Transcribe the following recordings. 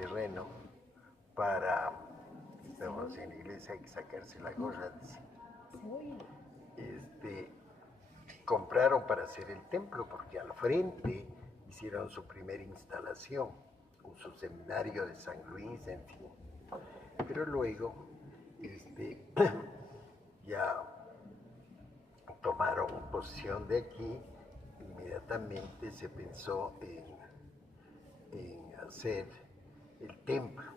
terreno para, estamos en la iglesia, hay que sacarse la gorra, dice. Compraron para hacer el templo, porque al frente hicieron su primera instalación, con su seminario de San Luis, en fin. Pero luego, ya tomaron posesión de aquí, inmediatamente se pensó en hacer el templo.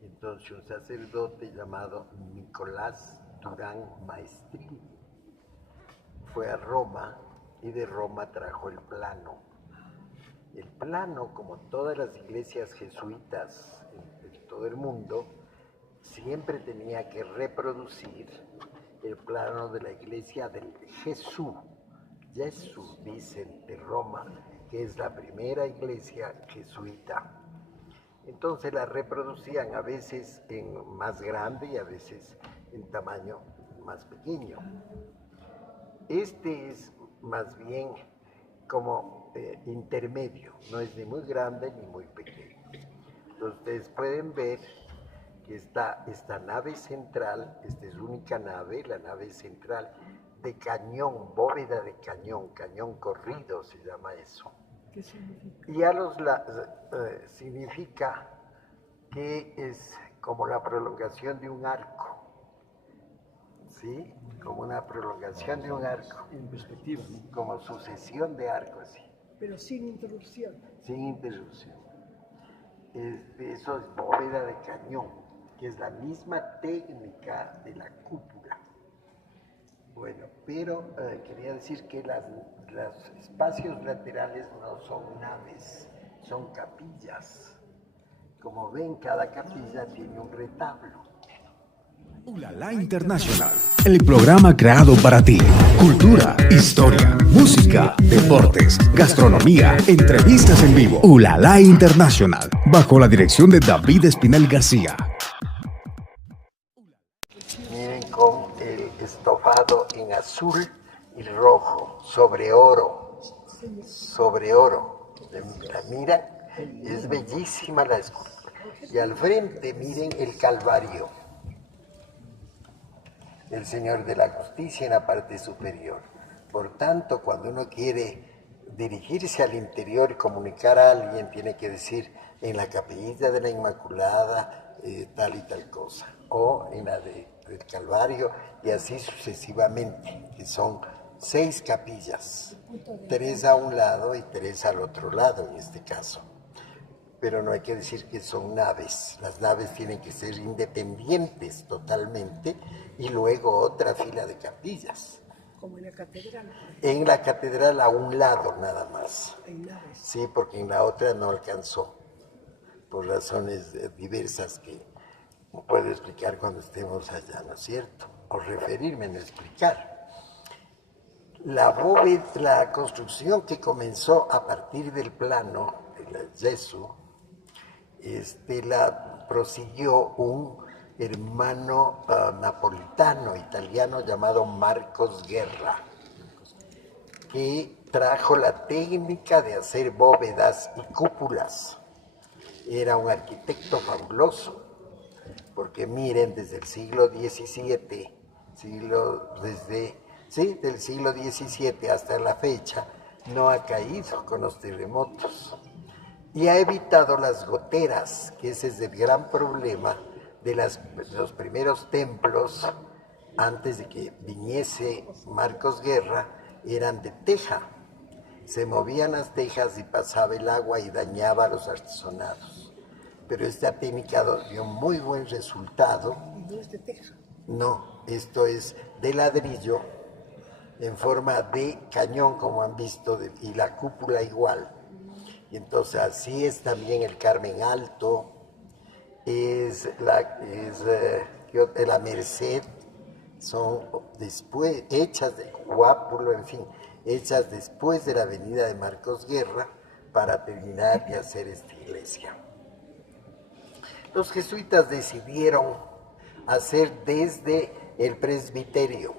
Entonces un sacerdote llamado Nicolás Durán Maestrini fue a Roma y de Roma trajo el plano. El plano, como todas las iglesias jesuitas en todo el mundo, siempre tenía que reproducir el plano de la iglesia del Jesús, dicen, de Roma, que es la primera iglesia jesuita. Entonces la reproducían a veces en más grande y a veces en tamaño más pequeño. Este es más bien como intermedio, no es ni muy grande ni muy pequeño. Entonces ustedes pueden ver que está esta nave central, esta es única nave, la nave central de cañón, bóveda de cañón, cañón corrido se llama eso. ¿Qué significa? Y a los lados significa que es como la prolongación de un arco, ¿sí? Como una prolongación de un arco. En perspectiva, ¿no? Como sucesión de arcos, sí. Pero sin interrupción. Sin interrupción. Eso es bóveda de cañón, que es la misma técnica de la cúpula. Bueno, pero quería decir que los espacios laterales no son naves, son capillas. Como ven, cada capilla tiene un retablo. Ulala International, el programa creado para ti. Cultura, historia, música, deportes, gastronomía, entrevistas en vivo. Ulala International, bajo la dirección de David Espinel García. Miren con el estofado en azul y rojo, sobre oro. La miran, es bellísima la escultura. Y al frente miren el Calvario, el Señor de la Justicia en la parte superior. Por tanto, cuando uno quiere dirigirse al interior y comunicar a alguien, tiene que decir en la capillita de la Inmaculada tal y tal cosa, o en la del Calvario, y así sucesivamente, que son 6 capillas, 3 a un lado y 3 al otro lado en este caso. Pero no hay que decir que son naves. Las naves tienen que ser independientes totalmente y luego otra fila de capillas. Como en la catedral. En la catedral a un lado nada más. Hay naves. Sí, porque en la otra no alcanzó, por razones diversas que puedo explicar cuando estemos allá, ¿no es cierto? O referirme, no explicar. La bóveda, la construcción que comenzó a partir del plano, el yeso, la prosiguió un hermano napolitano, italiano, llamado Marcos Guerra, que trajo la técnica de hacer bóvedas y cúpulas. Era un arquitecto fabuloso, porque miren, desde el siglo XVII, del siglo XVII hasta la fecha, no ha caído con los terremotos. Y ha evitado las goteras, que ese es el gran problema de los primeros templos, antes de que viniese Marcos Guerra, eran de teja. Se movían las tejas y pasaba el agua y dañaba a los artesonados. Pero esta técnica dio muy buen resultado. ¿Y no es de teja? No, esto es de ladrillo, en forma de cañón, como han visto, y la cúpula igual. Y entonces así es también el Carmen Alto, la Merced, son después, hechas de Guápulo, en fin, hechas después de la avenida de Marcos Guerra para terminar de hacer esta iglesia. Los jesuitas decidieron hacer desde el presbiterio,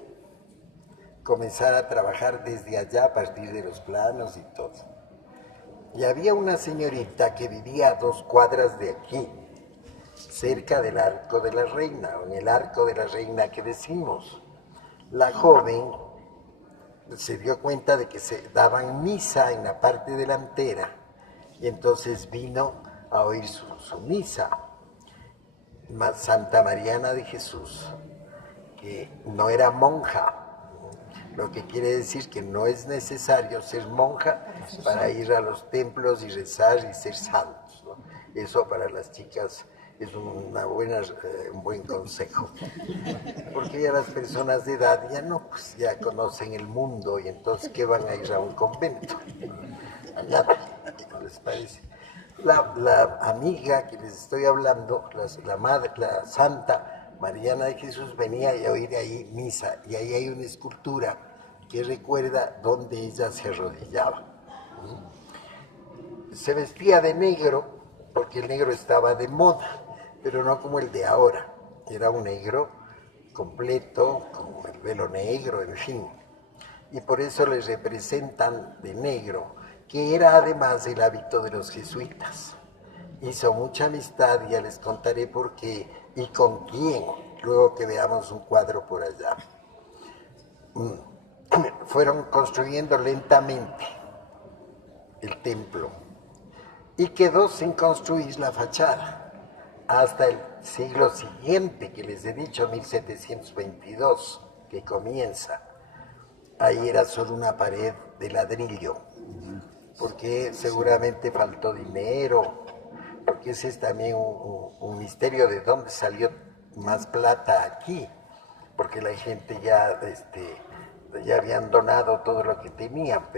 comenzar a trabajar desde allá a partir de los planos y todo. Y había una señorita que vivía a 2 cuadras de aquí, cerca del Arco de la Reina, o en el Arco de la Reina que decimos. La joven se dio cuenta de que se daban misa en la parte delantera y entonces vino a oír su misa. Santa Mariana de Jesús, que no era monja, lo que quiere decir que no es necesario ser monja para ir a los templos y rezar y ser santos, ¿no? Eso para las chicas es un buen consejo, porque ya las personas de edad ya no, pues ya conocen el mundo y entonces ¿qué van a ir a un convento? Nada, ¿no les parece? La amiga que les estoy hablando, la Santa Mariana de Jesús, venía a oír ahí misa, y ahí hay una escultura que recuerda donde ella se arrodillaba. Se vestía de negro, porque el negro estaba de moda, pero no como el de ahora. Era un negro completo, con el velo negro, en fin. Y por eso les representan de negro, que era además el hábito de los jesuitas. Hizo mucha amistad, ya les contaré por qué y con quién, luego que veamos un cuadro por allá. Fueron construyendo lentamente el templo y quedó sin construir la fachada hasta el siglo siguiente, que les he dicho, 1722, que comienza. Ahí era solo una pared de ladrillo, porque seguramente faltó dinero, porque ese es también un misterio de dónde salió más plata aquí, porque la gente ya habían donado todo lo que tenían,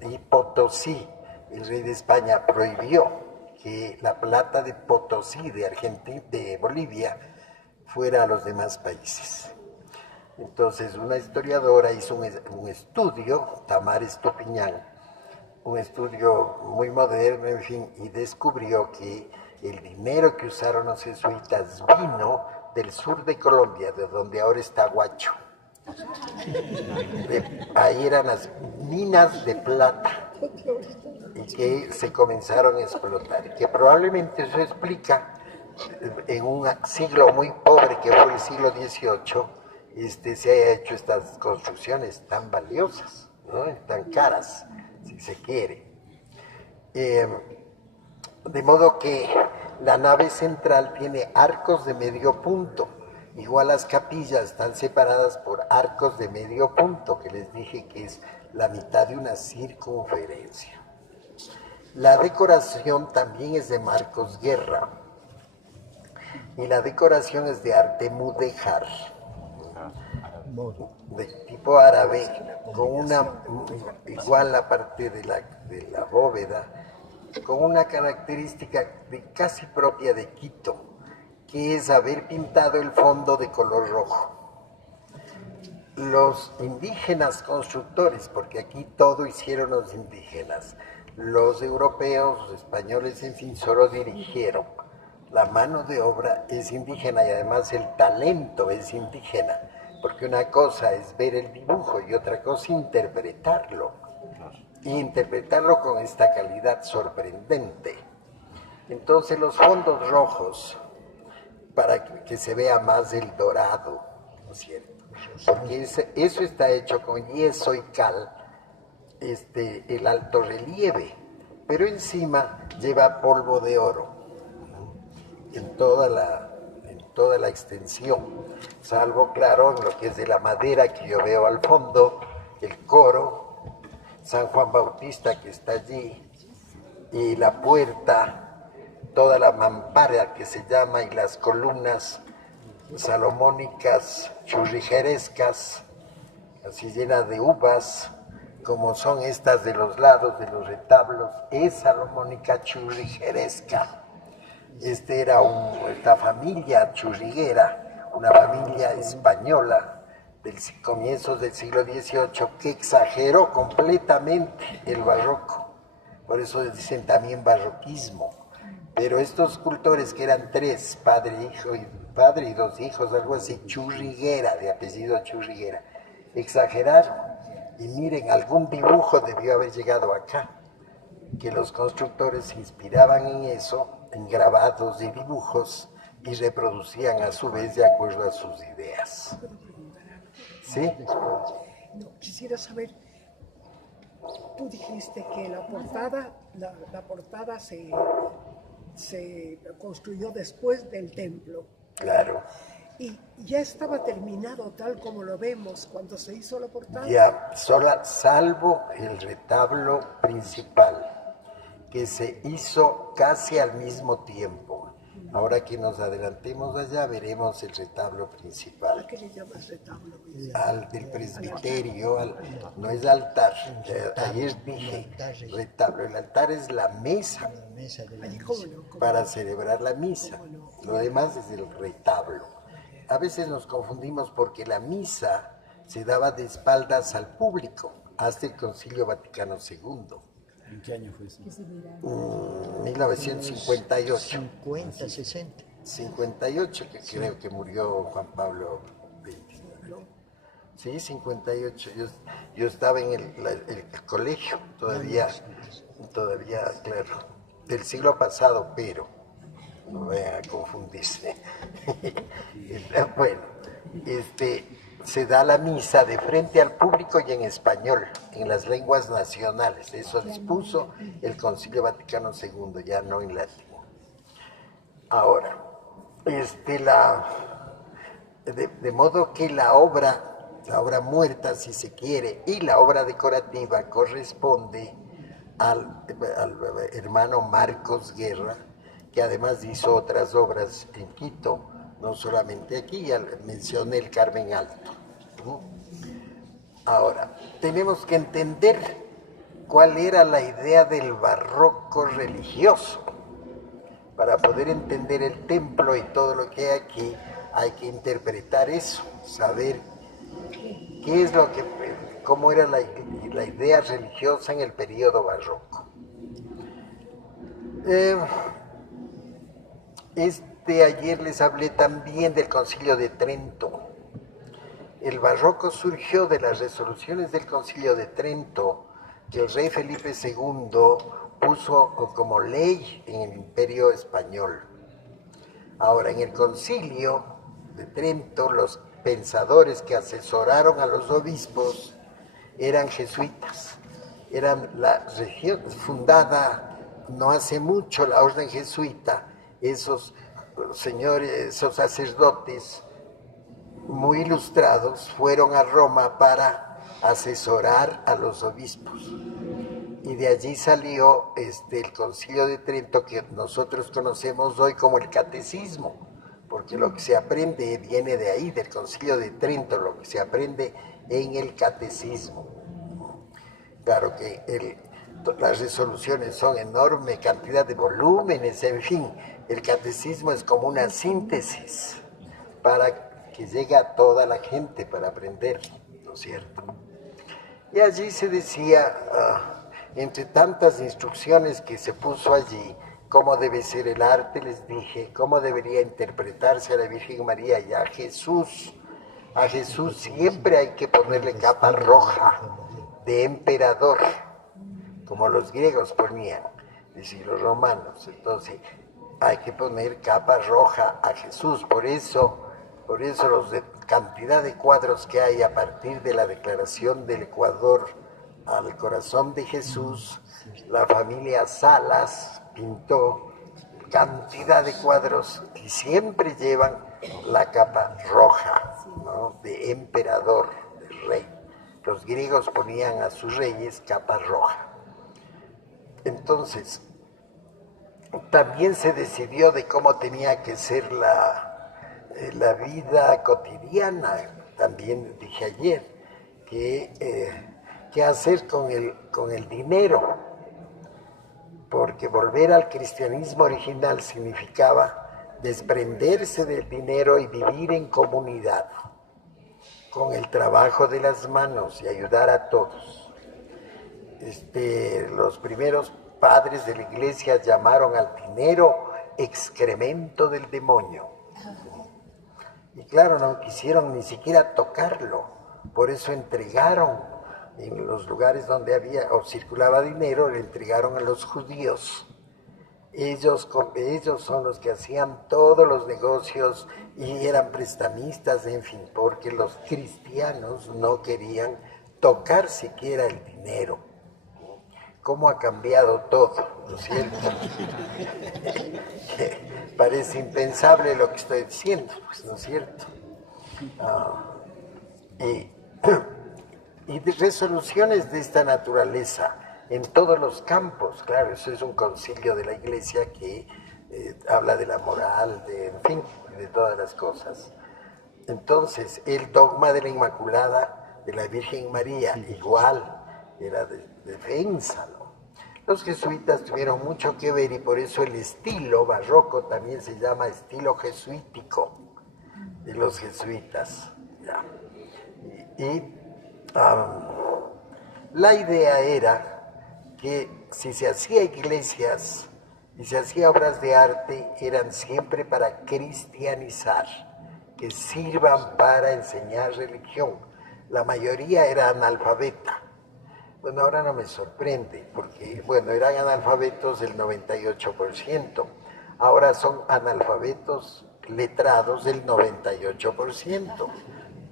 y Potosí, el rey de España, prohibió que la plata de Potosí, de Argentina, de Bolivia, fuera a los demás países. Entonces una historiadora hizo un estudio, Tamar Estupiñán, un estudio muy moderno, en fin, y descubrió que el dinero que usaron los jesuitas vino del sur de Colombia, de donde ahora está Huacho. Ahí eran las minas de plata y que se comenzaron a explotar, que probablemente eso explica en un siglo muy pobre que fue el siglo XVIII, se haya hecho estas construcciones tan valiosas, ¿no? Tan caras, si se quiere. De modo que la nave central tiene arcos de medio punto. Igual las capillas están separadas por arcos de medio punto, que les dije que es la mitad de una circunferencia. La decoración también es de Marcos Guerra, y la decoración es de arte mudéjar, de tipo árabe, con igual la parte de la bóveda, con una característica casi propia de Quito, que es haber pintado el fondo de color rojo. Los indígenas constructores, porque aquí todo hicieron los indígenas, los europeos, los españoles, en fin, solo dirigieron. La mano de obra es indígena y además el talento es indígena, porque una cosa es ver el dibujo y otra cosa interpretarlo, y interpretarlo con esta calidad sorprendente. Entonces los fondos rojos, para que se vea más el dorado, ¿no es cierto? Porque eso está hecho con yeso y cal, el alto relieve, pero encima lleva polvo de oro en toda la extensión, salvo, claro, en lo que es de la madera que yo veo al fondo, el coro, San Juan Bautista que está allí, y la puerta, toda la mampara que se llama, y las columnas salomónicas, churriguerescas, así llenas de uvas, como son estas de los lados de los retablos, es salomónica churrigueresca. Era esta familia churriguera, una familia española del comienzos del siglo XVIII que exageró completamente el barroco. Por eso dicen también barroquismo. Pero estos escultores, que eran 3, padre y 2 hijos, algo así, Churriguera, de apellido Churriguera, exageraron. Y miren, algún dibujo debió haber llegado acá. que los constructores se inspiraban en eso, en grabados y dibujos, y reproducían a su vez de acuerdo a sus ideas. ¿Sí? No, quisiera saber, tú dijiste que la portada se construyó después del templo. Claro. Y ya estaba terminado tal como lo vemos cuando se hizo la portada. Ya, salvo el retablo principal, que se hizo casi al mismo tiempo. Ahora que nos adelantemos allá, veremos el retablo principal. ¿A qué le llamas retablo? Al del presbiterio, no es altar. Ayer dije retablo. El altar es la mesa Allí, ¿cómo no? para celebrar la misa. Lo demás es el retablo. A veces nos confundimos porque la misa se daba de espaldas al público hasta el Concilio Vaticano II. ¿En qué año fue eso? 1958. 50, 60. 58, que creo que murió Juan Pablo XX. Sí, 58. Yo estaba en el colegio, todavía, claro, del siglo pasado, pero no vayan a confundirse. Bueno, se da la misa de frente al público y en español, en las lenguas nacionales. Eso dispuso el Concilio Vaticano II, ya no en latín. Ahora, de modo que la obra muerta, si se quiere, y la obra decorativa corresponde al hermano Marcos Guerra, que además hizo otras obras en Quito, no solamente aquí, ya mencioné el Carmen Alto. Ahora, tenemos que entender cuál era la idea del barroco religioso. Para poder entender el templo y todo lo que hay aquí, hay que interpretar eso, saber qué es cómo era la idea religiosa en el periodo barroco. Ayer les hablé también del Concilio de Trento. El barroco surgió de las resoluciones del Concilio de Trento que el rey Felipe II puso como ley en el Imperio Español. Ahora, en el Concilio de Trento, los pensadores que asesoraron a los obispos eran jesuitas. Eran la región fundada no hace mucho, la orden jesuita. Esos señores, esos sacerdotes muy ilustrados fueron a Roma para asesorar a los obispos. Y de allí salió el Concilio de Trento, que nosotros conocemos hoy como el Catecismo, porque lo que se aprende viene de ahí, del Concilio de Trento, lo que se aprende en el Catecismo. Claro que las resoluciones son enorme cantidad de volúmenes, en fin, el Catecismo es como una síntesis para que llegue a toda la gente para aprender, ¿no es cierto? Y allí se decía, entre tantas instrucciones que se puso allí, cómo debe ser el arte, les dije, cómo debería interpretarse a la Virgen María y a Jesús. A Jesús siempre hay que ponerle capa roja de emperador, como los griegos ponían, y los romanos. Entonces hay que poner capa roja a Jesús. Por eso cantidad de cuadros que hay a partir de la declaración del Ecuador al corazón de Jesús, la familia Salas pintó cantidad de cuadros que siempre llevan la capa roja, ¿no?, de emperador, de rey. Los griegos ponían a sus reyes capa roja. Entonces, también se decidió de cómo tenía que ser la vida cotidiana. También dije ayer qué hacer con el dinero, porque volver al cristianismo original significaba desprenderse del dinero y vivir en comunidad, con el trabajo de las manos y ayudar a todos. Los primeros padres de la iglesia llamaron al dinero excremento del demonio. Y claro, no quisieron ni siquiera tocarlo, por eso entregaron en los lugares donde había o circulaba dinero, le entregaron a los judíos. Ellos son los que hacían todos los negocios y eran prestamistas, en fin, porque los cristianos no querían tocar siquiera el dinero. ¿Cómo ha cambiado todo, no es cierto? Parece impensable lo que estoy diciendo, pues, ¿no es cierto? Y de resoluciones de esta naturaleza en todos los campos, claro, eso es un concilio de la Iglesia que habla de la moral, en fin, de todas las cosas. Entonces, el dogma de la Inmaculada, de la Virgen María, igual, era de defensa, ¿no? Los jesuitas tuvieron mucho que ver y por eso el estilo barroco también se llama estilo jesuítico de los jesuitas. ¿Ya? La idea era que si se hacía iglesias y se hacía obras de arte, eran siempre para cristianizar, que sirvan para enseñar religión. La mayoría era analfabeta. Bueno, ahora no me sorprende, porque, bueno, eran analfabetos el 98%, ahora son analfabetos letrados del 98%.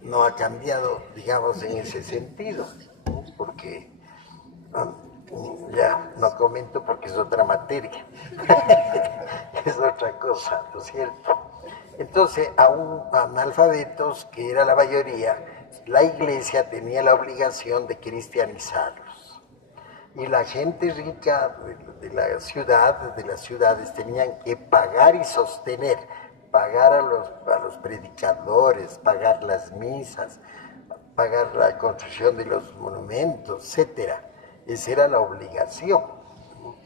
No ha cambiado, digamos, en ese sentido, porque ya no comento porque es otra materia, es otra cosa, ¿no es cierto? Entonces, aún analfabetos, que era la mayoría, la Iglesia tenía la obligación de cristianizarlos. Y la gente rica de las ciudades, tenían que pagar y sostener, pagar a los predicadores, pagar las misas, pagar la construcción de los monumentos, etc. Esa era la obligación.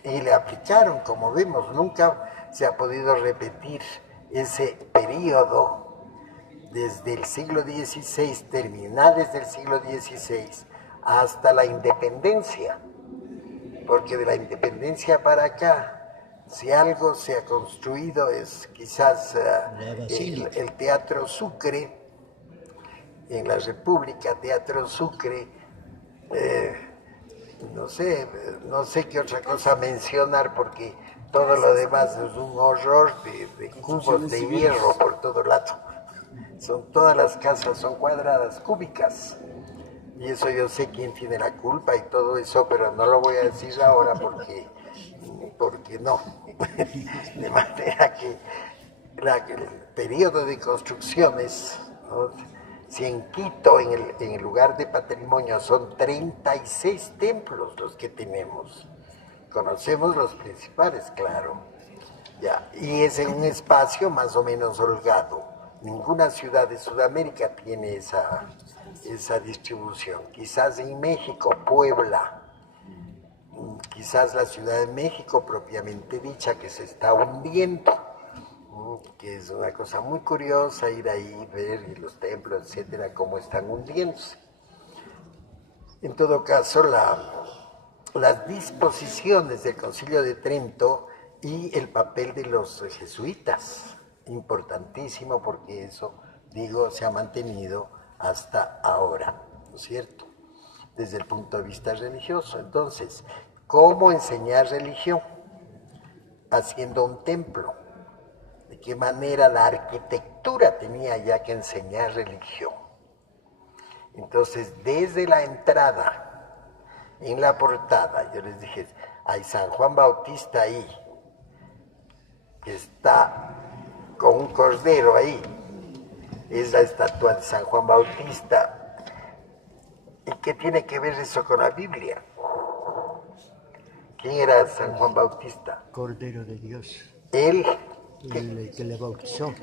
Y le aplicaron, como vemos, nunca se ha podido repetir ese periodo desde el siglo XVI, terminales del siglo XVI, hasta la independencia, porque de la independencia para acá, si algo se ha construido es quizás el Teatro Sucre, en la República, Teatro Sucre, no sé qué otra cosa mencionar, porque todo lo demás es un horror de cubos de hierro por todo lado. Todas las casas son cuadradas, cúbicas. Y eso yo sé quién tiene la culpa y todo eso, pero no lo voy a decir ahora porque no. De manera que el periodo de construcciones, ¿no? Si en Quito, en el lugar de patrimonio, son 36 templos los que tenemos. Conocemos los principales, claro. Ya, y es en un espacio más o menos holgado. Ninguna ciudad de Sudamérica tiene esa distribución. Quizás en México, Puebla, quizás la Ciudad de México propiamente dicha, que se está hundiendo, que es una cosa muy curiosa ir ahí, ver los templos, etcétera, cómo están hundiéndose. En todo caso, las disposiciones del Concilio de Trento y el papel de los jesuitas, importantísimo, porque eso, digo, se ha mantenido hasta ahora, ¿no es cierto? Desde el punto de vista religioso. Entonces, ¿cómo enseñar religión? Haciendo un templo. ¿De qué manera la arquitectura tenía ya que enseñar religión? Entonces, desde la entrada, en la portada, yo les dije, hay San Juan Bautista ahí, que está con un cordero ahí, es la estatua de San Juan Bautista. ¿Y qué tiene que ver eso con la Biblia? ¿Quién era San Juan Bautista? Cordero de Dios. Él El que le bautizó.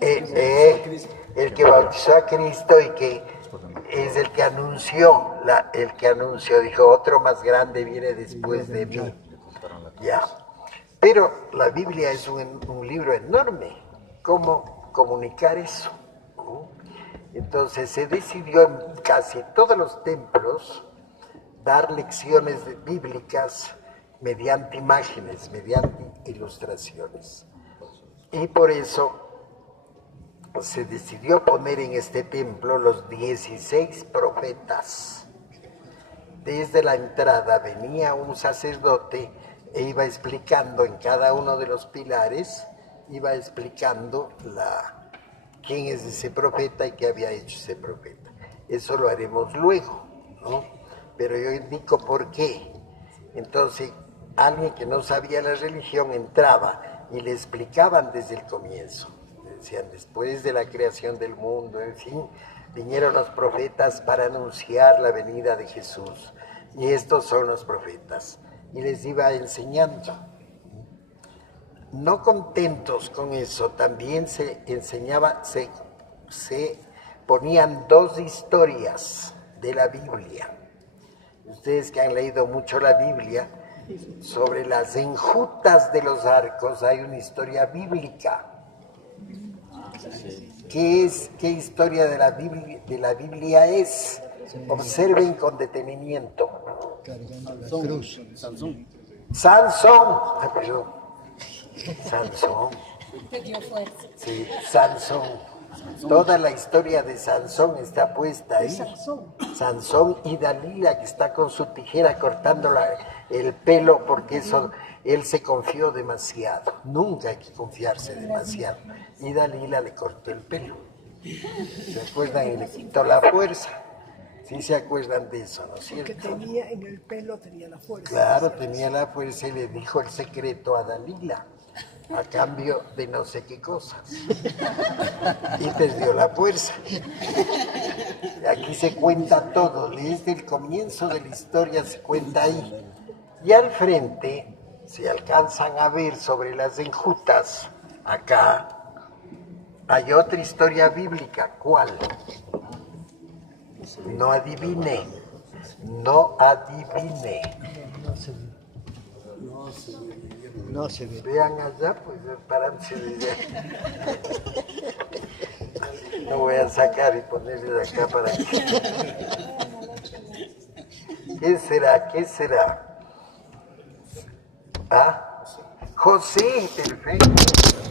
El que bautizó a Cristo y que es el que anunció, dijo, otro más grande viene después de mí. Ya. Pero la Biblia es un libro enorme. ¿Cómo comunicar eso? Entonces se decidió en casi todos los templos dar lecciones bíblicas mediante imágenes, mediante ilustraciones. Y por eso se decidió poner en este templo los 16 profetas desde la entrada venía un sacerdote e iba explicando en cada uno de los pilares, iba explicando quién es ese profeta y qué había hecho ese profeta. Eso lo haremos luego, ¿no? Pero yo indico por qué. Entonces, alguien que no sabía la religión entraba y le explicaban desde el comienzo. Decían, después de la creación del mundo, en fin, vinieron los profetas para anunciar la venida de Jesús. Y estos son los profetas. Y les iba enseñando. No contentos con eso, también se enseñaba, se ponían dos historias de la Biblia. Ustedes que han leído mucho la Biblia, sobre las enjutas de los arcos hay una historia bíblica. ¿Qué historia de la Biblia es? Observen con detenimiento. Sansón. Sansón. Sí, Sansón. Toda la historia de Sansón está puesta ahí. Sansón y Dalila, que está con su tijera cortando el pelo, porque él se confió demasiado. Nunca hay que confiarse demasiado. Y Dalila le cortó el pelo. ¿Se acuerdan? Y le quitó la fuerza. ¿Sí se acuerdan de eso, no es cierto? Porque tenía en el pelo, tenía la fuerza. Claro, tenía la fuerza y le dijo el secreto a Dalila, a cambio de no sé qué cosas. Y perdió la fuerza. Aquí se cuenta todo, desde el comienzo de la historia se cuenta ahí. Y al frente se alcanzan a ver sobre las enjutas, acá, hay otra historia bíblica. ¿Cuál? No adivine. No adivine. No se ve. Vean allá, pues parándose de allá. No voy a sacar y ponerle de acá para que... ¿Qué será? ¿Qué será? ¿Ah? José, perfecto.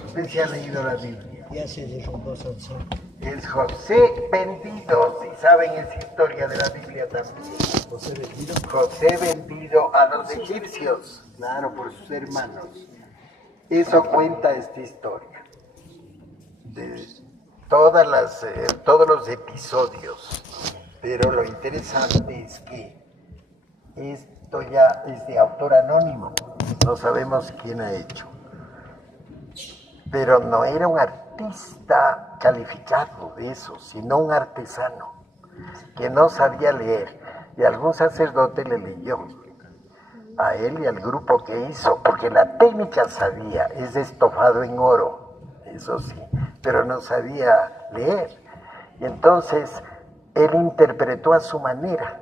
Usted se ha leído la Biblia. Ya se derrumbó Sansón. Es José vendido, si saben esa historia de la Biblia también. José vendido. José vendido a los egipcios, claro, por sus hermanos. Eso cuenta esta historia. De todos los episodios. Pero lo interesante es que esto ya es de autor anónimo. No sabemos quién ha hecho. Pero no era un artista calificado de eso, sino un artesano que no sabía leer. Y algún sacerdote le leyó a él y al grupo que hizo, porque la técnica sabía, es estofado en oro, eso sí, pero no sabía leer. Y entonces él interpretó a su manera.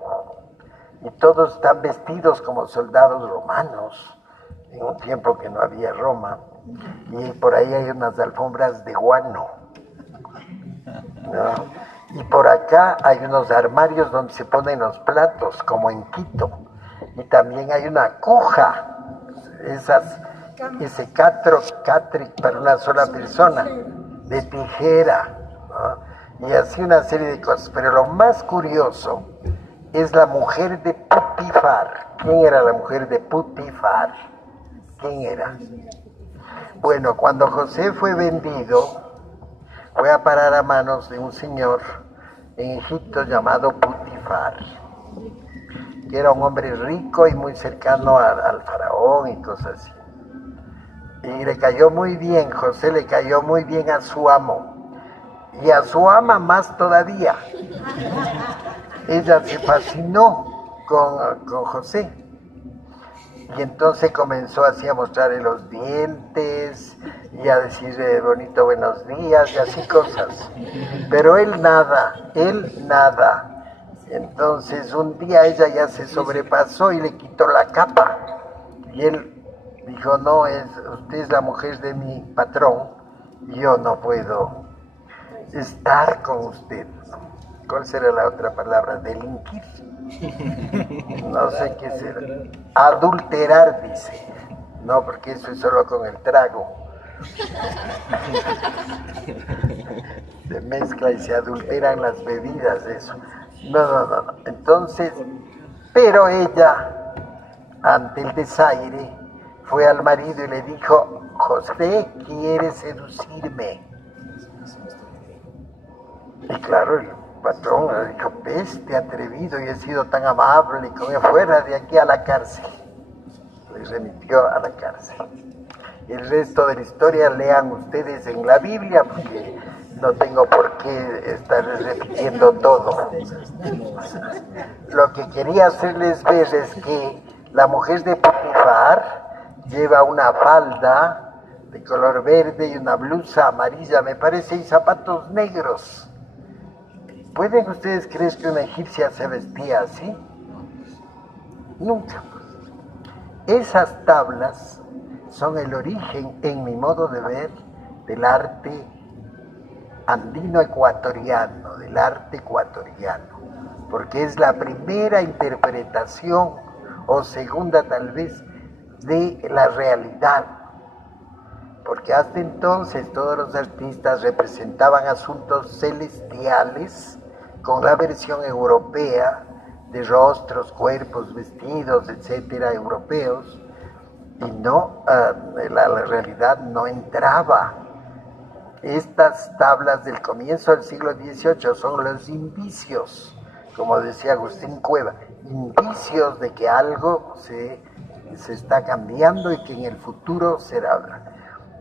Y todos están vestidos como soldados romanos, en un tiempo que no había Roma. Y por ahí hay unas alfombras de guano, ¿no? Y por acá hay unos armarios donde se ponen los platos, como en Quito. Y también hay una cuja, ese catre para una sola persona, de tijera, ¿no? Y así una serie de cosas. Pero lo más curioso es la mujer de Putifar. ¿Quién era la mujer de Putifar? ¿Quién era? Bueno, cuando José fue vendido, fue a parar a manos de un señor en Egipto llamado Putifar, que era un hombre rico y muy cercano al faraón y cosas así. Y le cayó muy bien, José le cayó muy bien a su amo, y a su ama más todavía. Ella se fascinó con José. Y entonces comenzó así a mostrarle los dientes y a decirle bonito buenos días y así cosas. Pero él nada. Entonces un día ella ya se sobrepasó y le quitó la capa. Y él dijo, no, usted es la mujer de mi patrón, yo no puedo estar con usted. ¿Cuál será la otra palabra? Delinquir. No sé qué será. Adulterar, dice. No, porque eso es solo con el trago. Se mezcla y se adulteran las bebidas, eso. No. Entonces, Pero ella, ante el desaire, fue al marido y le dijo: José quiere seducirme. Y claro, el patrón le dijo: peste atrevido, y he sido tan amable, que me fuera de aquí a la cárcel. Le remitió a la cárcel. El resto de la historia lean ustedes en la Biblia, porque no tengo por qué estar repitiendo todo. Lo que quería hacerles ver es que la mujer de Potifar lleva una falda de color verde y una blusa amarilla, me parece, y zapatos negros. ¿Pueden ustedes creer que una egipcia se vestía así? Nunca. Esas tablas son el origen, en mi modo de ver, del arte andino ecuatoriano, del arte ecuatoriano, porque es la primera interpretación, o segunda tal vez, de la realidad, porque hasta entonces todos los artistas representaban asuntos celestiales con la versión europea de rostros, cuerpos, vestidos, etcétera, europeos, y no, la realidad no entraba. Estas tablas del comienzo del siglo XVIII son los indicios, como decía Agustín Cueva, indicios de que algo se está cambiando y que en el futuro será.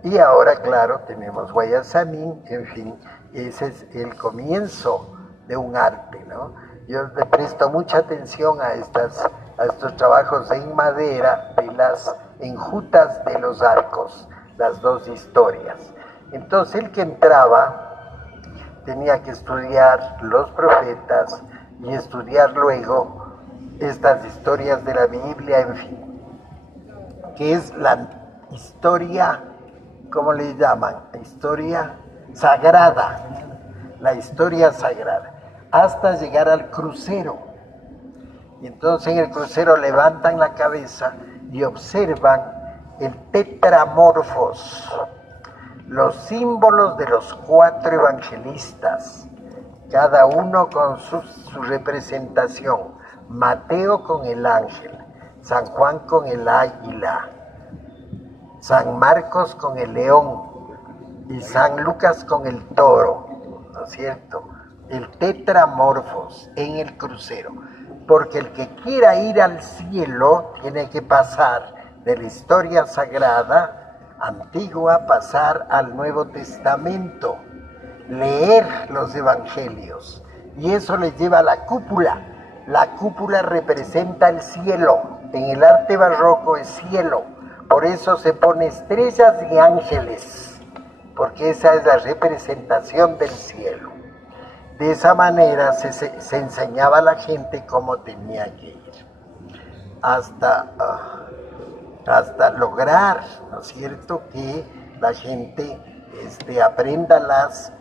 Y ahora, claro, tenemos Guayasamín, en fin, ese es el comienzo de un arte, ¿no? Yo le presto mucha atención a estos trabajos en madera de las enjutas de los arcos, las dos historias. Entonces el que entraba tenía que estudiar los profetas y estudiar luego estas historias de la Biblia, en fin, que es la historia, ¿cómo le llaman? Historia sagrada, la historia sagrada, hasta llegar al crucero. Y entonces en el crucero levantan la cabeza y observan el tetramorfos, los símbolos de los 4 evangelistas, cada uno con su representación. Mateo con el ángel, San Juan con el águila, San Marcos con el león y San Lucas con el toro, ¿no es cierto? El tetramorfos en el crucero, porque el que quiera ir al cielo tiene que pasar de la historia sagrada antigua, pasar al Nuevo Testamento, leer los evangelios, y eso le lleva a la cúpula. La cúpula representa el cielo, en el arte barroco es cielo, por eso se pone estrellas y ángeles, porque esa es la representación del cielo. De esa manera se enseñaba a la gente cómo tenía que ir, hasta lograr, ¿no es cierto?, que la gente aprenda las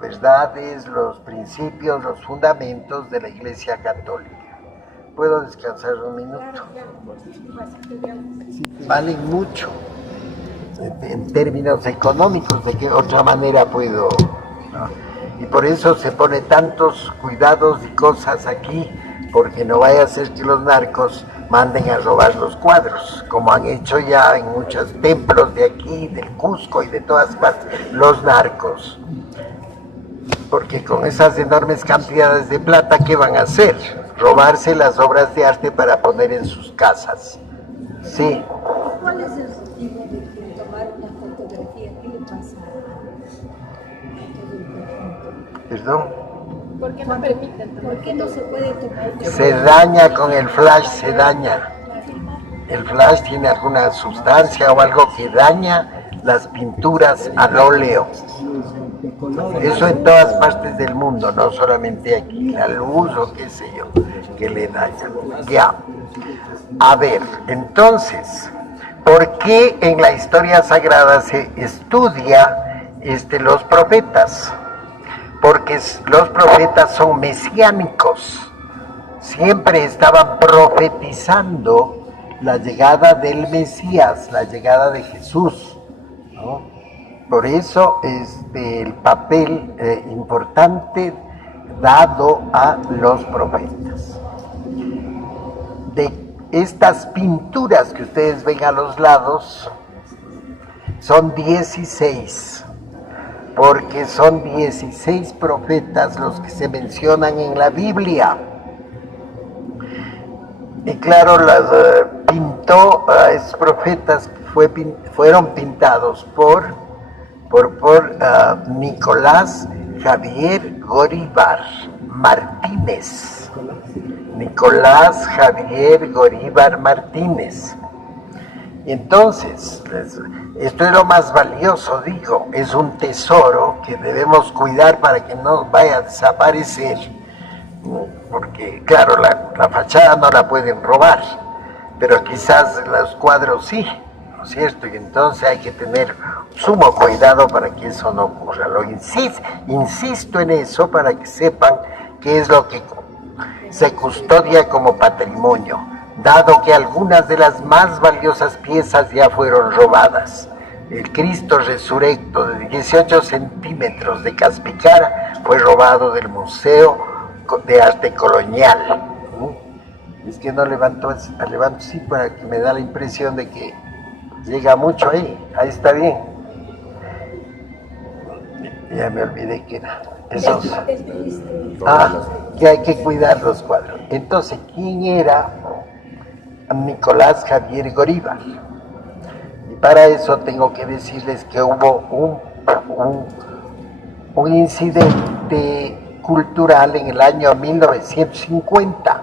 verdades, los principios, los fundamentos de la Iglesia Católica. ¿Puedo descansar un minuto? Valen mucho en términos económicos, ¿de qué otra manera puedo? ¿No? Y por eso se pone tantos cuidados y cosas aquí, porque no vaya a ser que los narcos manden a robar los cuadros, como han hecho ya en muchos templos de aquí, del Cusco y de todas partes, los narcos. Porque con esas enormes cantidades de plata, ¿qué van a hacer? Robarse las obras de arte para poner en sus casas. Sí. ¿Cuál es el motivo de tomar una fotografía? ¿Qué le pasa? ¿Perdón? ¿Por qué no permiten? ¿Por qué no se puede tomar? Se daña con el flash, se daña. El flash tiene alguna sustancia o algo que daña las pinturas al óleo. Eso en todas partes del mundo, no solamente aquí. La luz o qué sé yo, que le daña. Ya. A ver, entonces, ¿por qué en la historia sagrada se estudia los profetas? Porque los profetas son mesiánicos, siempre estaban profetizando la llegada del Mesías, la llegada de Jesús, ¿no? Por eso el papel importante dado a los profetas. de estas pinturas que ustedes ven a los lados, son 16, porque son 16 profetas los que se mencionan en la Biblia. Y claro, las pintó a esos profetas, fueron pintados por Nicolás Javier Goríbar Martínez. Nicolás Javier Goríbar Martínez. Y entonces, esto es lo más valioso, digo, es un tesoro que debemos cuidar para que no vaya a desaparecer, porque claro, la fachada no la pueden robar, pero quizás los cuadros sí, ¿no es cierto? Y entonces hay que tener sumo cuidado para que eso no ocurra. Insisto en eso para que sepan qué es lo que se custodia como patrimonio, dado que algunas de las más valiosas piezas ya fueron robadas. El Cristo Resurrecto de 18 centímetros de Caspicara fue robado del Museo de Arte Colonial. Es que no levanto sí, para que me da la impresión de que llega mucho ahí. Ahí está bien. Ya me olvidé que era. Esos. Que hay que cuidar los cuadros. Entonces, ¿quién era Nicolás Javier Goríbar? Y para eso tengo que decirles que hubo un incidente cultural en el año 1950.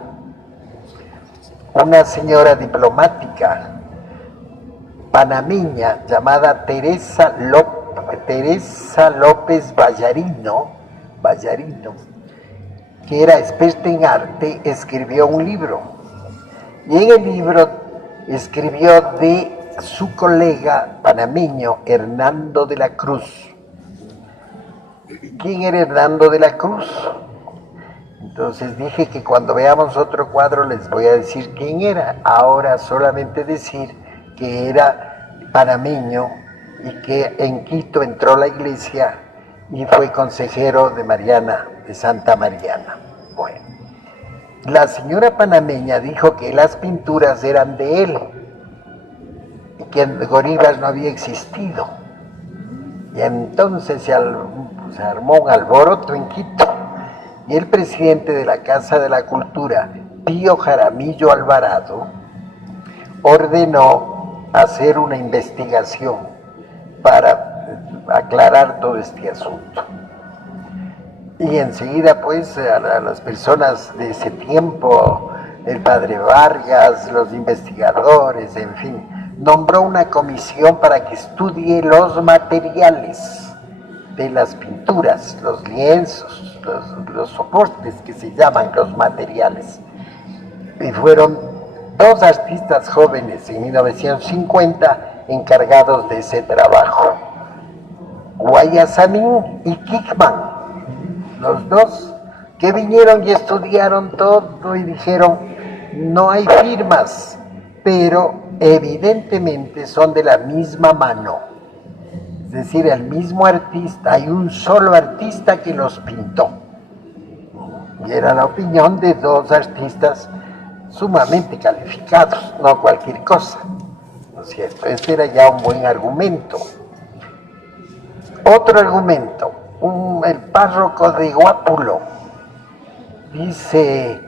Una señora diplomática panameña llamada Teresa López Vallarino, que era experta en arte, escribió un libro. Y en el libro escribió de su colega panameño Hernando de la Cruz. ¿Quién era Hernando de la Cruz? Entonces dije que cuando veamos otro cuadro les voy a decir quién era. Ahora solamente decir que era panameño y que en Quito entró a la iglesia y fue consejero de Mariana, de Santa Mariana. Bueno, la señora panameña dijo que las pinturas eran de él y que Goríbar no había existido. Y entonces se armó un alboroto en Quito y el presidente de la Casa de la Cultura, Pío Jaramillo Alvarado, ordenó hacer una investigación para aclarar todo este asunto. Y enseguida, pues, a las personas de ese tiempo, el padre Vargas, los investigadores, en fin, nombró una comisión para que estudie los materiales de las pinturas, los lienzos, los soportes que se llaman los materiales. Y fueron 2 artistas jóvenes en 1950 encargados de ese trabajo, Guayasamín y Kickman, los 2 que vinieron y estudiaron todo y dijeron, no hay firmas, pero evidentemente son de la misma mano, es decir, el mismo artista, hay un solo artista que los pintó. Y era la opinión de 2 artistas sumamente calificados, no cualquier cosa, ¿no es cierto? Este era ya un buen argumento. Otro argumento, el párroco de Guápulo dice,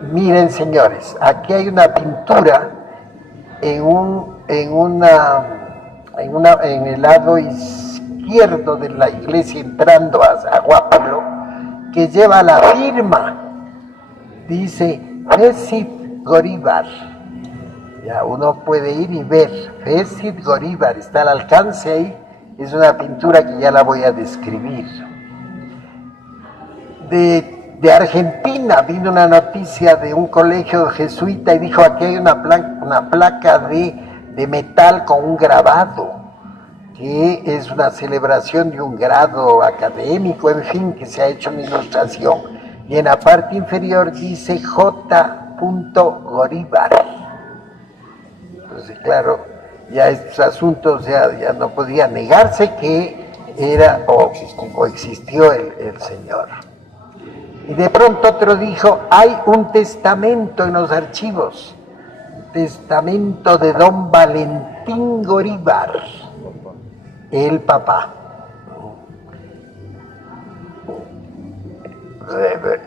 miren señores, aquí hay una pintura en el lado izquierdo de la iglesia entrando a Guápulo, que lleva la firma, dice Fesit Goríbar. Ya uno puede ir y ver, Fesit Goríbar, está al alcance ahí, es una pintura que ya la voy a describir. De Argentina vino una noticia de un colegio jesuita y dijo, aquí hay una placa de metal con un grabado, que es una celebración de un grado académico, en fin, que se ha hecho una ilustración. Y en la parte inferior dice J. Goríbar. Entonces, claro, ya estos asuntos ya no podía negarse que era o existió el señor. Y de pronto otro dijo, hay un testamento en los archivos, testamento de don Valentín Goríbar, el papá.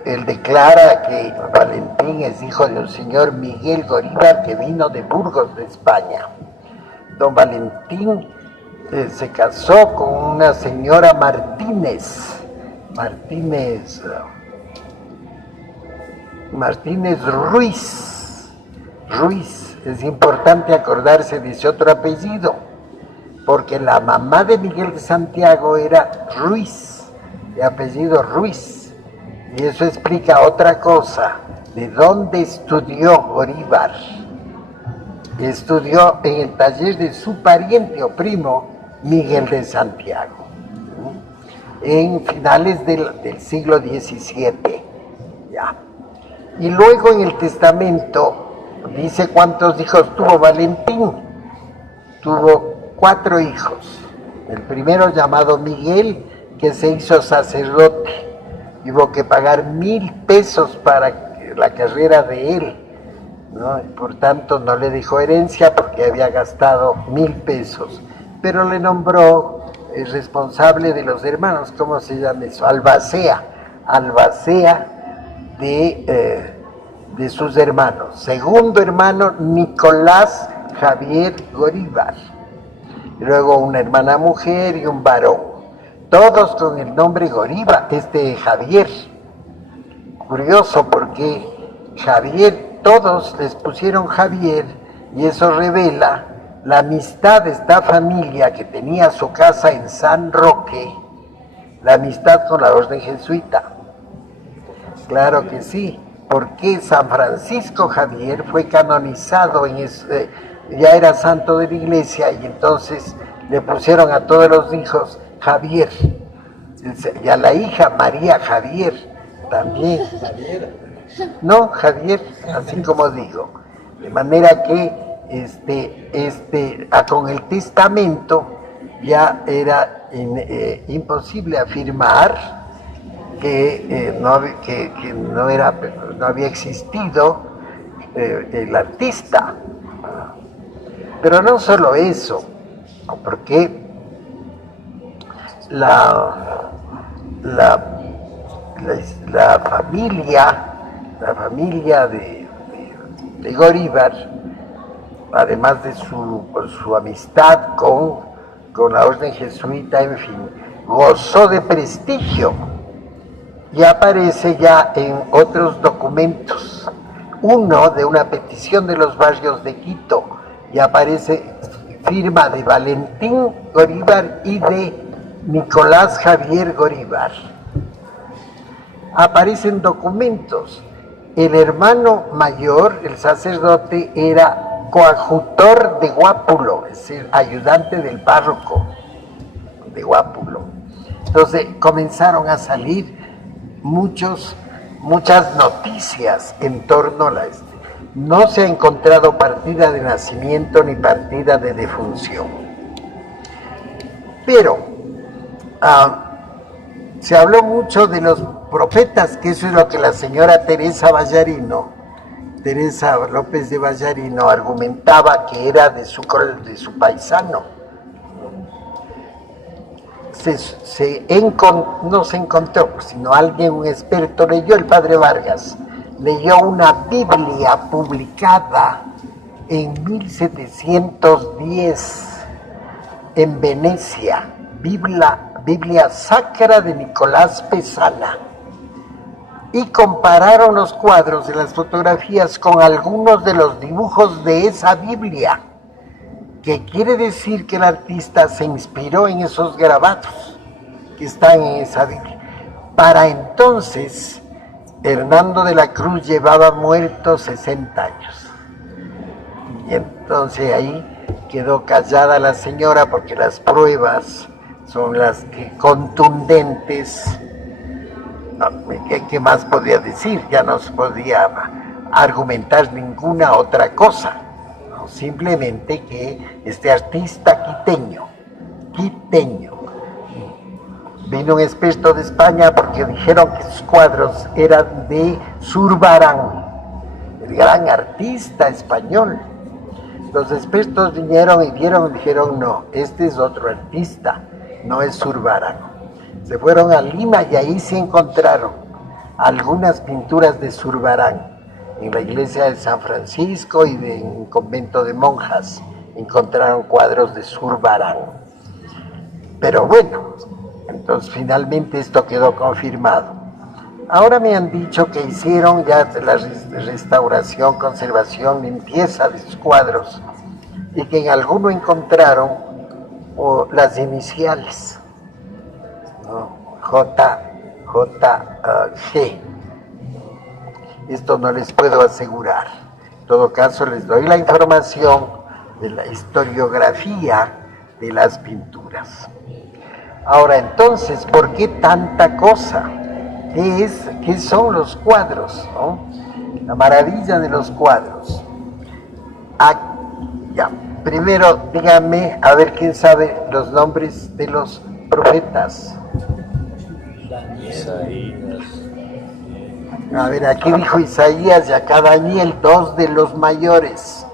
Él declara que Valentín es hijo de un señor Miguel Goríbar que vino de Burgos, de España. Don Valentín se casó con una señora Martínez Ruiz. Es importante acordarse de ese otro apellido, porque la mamá de Miguel de Santiago era Ruiz, de apellido Ruiz. Y eso explica otra cosa, de dónde estudió Goríbar. Estudió en el taller de su pariente o primo, Miguel de Santiago, en finales del siglo XVII. Ya. Y luego en el testamento dice cuántos hijos tuvo Valentín. Tuvo 4 hijos. El primero, llamado Miguel, que se hizo sacerdote. Tuvo que pagar 1,000 pesos para la carrera de él, ¿no? Por tanto, no le dejó herencia porque había gastado 1,000 pesos. Pero le nombró el responsable de los hermanos, ¿cómo se llama eso? Albacea de sus hermanos. Segundo hermano, Nicolás Javier Goríbar. Luego una hermana mujer y un varón. Todos con el nombre Goríbar, Javier. Curioso porque Javier, todos les pusieron Javier, y eso revela la amistad de esta familia que tenía su casa en San Roque, la amistad con la orden jesuita. Claro que sí, porque San Francisco Javier fue canonizado, ya era santo de la iglesia, y entonces le pusieron a todos los hijos Javier, y a la hija María Javier también. No, Javier, así como digo. De manera que con el testamento ya era imposible afirmar que no había existido el artista. Pero no solo eso, porque la familia de Goríbar, además de su amistad con la orden jesuita, en fin, gozó de prestigio y aparece ya en otros documentos. Uno de una petición de los barrios de Quito, y aparece firma de Valentín Goríbar y de Nicolás Javier Goríbar. Aparecen documentos. El hermano mayor, el sacerdote, era coadjutor de Guápulo, es decir, ayudante del párroco de Guápulo. Entonces comenzaron a salir muchas noticias en torno a esto. No se ha encontrado partida de nacimiento ni partida de defunción. Pero se habló mucho de los profetas, que eso es lo que la señora Teresa López de Vallarino argumentaba que era de su paisano. No se encontró, sino un experto leyó, el padre Vargas, leyó una Biblia publicada en 1710 en Venecia, Biblia Sacra de Nicolás Pesana, y compararon los cuadros de las fotografías con algunos de los dibujos de esa Biblia, que quiere decir que el artista se inspiró en esos grabados que están en esa Biblia. Para entonces, Hernando de la Cruz llevaba muerto 60 años. Y entonces ahí quedó callada la señora, porque las pruebas son las contundentes. ¿Qué más podía decir? Ya no se podía argumentar ninguna otra cosa. No, simplemente que este artista quiteño, Vino un experto de España porque dijeron que sus cuadros eran de Zurbarán, el gran artista español. Los expertos vinieron y vieron y dijeron, no, este es otro artista, no es Zurbarán. Se fueron a Lima y ahí se encontraron algunas pinturas de Zurbarán. En la iglesia de San Francisco y en un convento de monjas encontraron cuadros de Zurbarán. Pero bueno, entonces finalmente esto quedó confirmado. Ahora me han dicho que hicieron ya la restauración, conservación, limpieza de sus cuadros y que en alguno encontraron las iniciales, ¿no? G. Esto no les puedo asegurar. En todo caso, les doy la información de la historiografía de las pinturas. Ahora, entonces, ¿por qué tanta cosa? ¿Qué son los cuadros, ¿no? La maravilla de los cuadros. Ya. Primero, díganme, a ver quién sabe los nombres de los profetas. A ver, aquí dijo Isaías y acá Daniel, 2 de los mayores.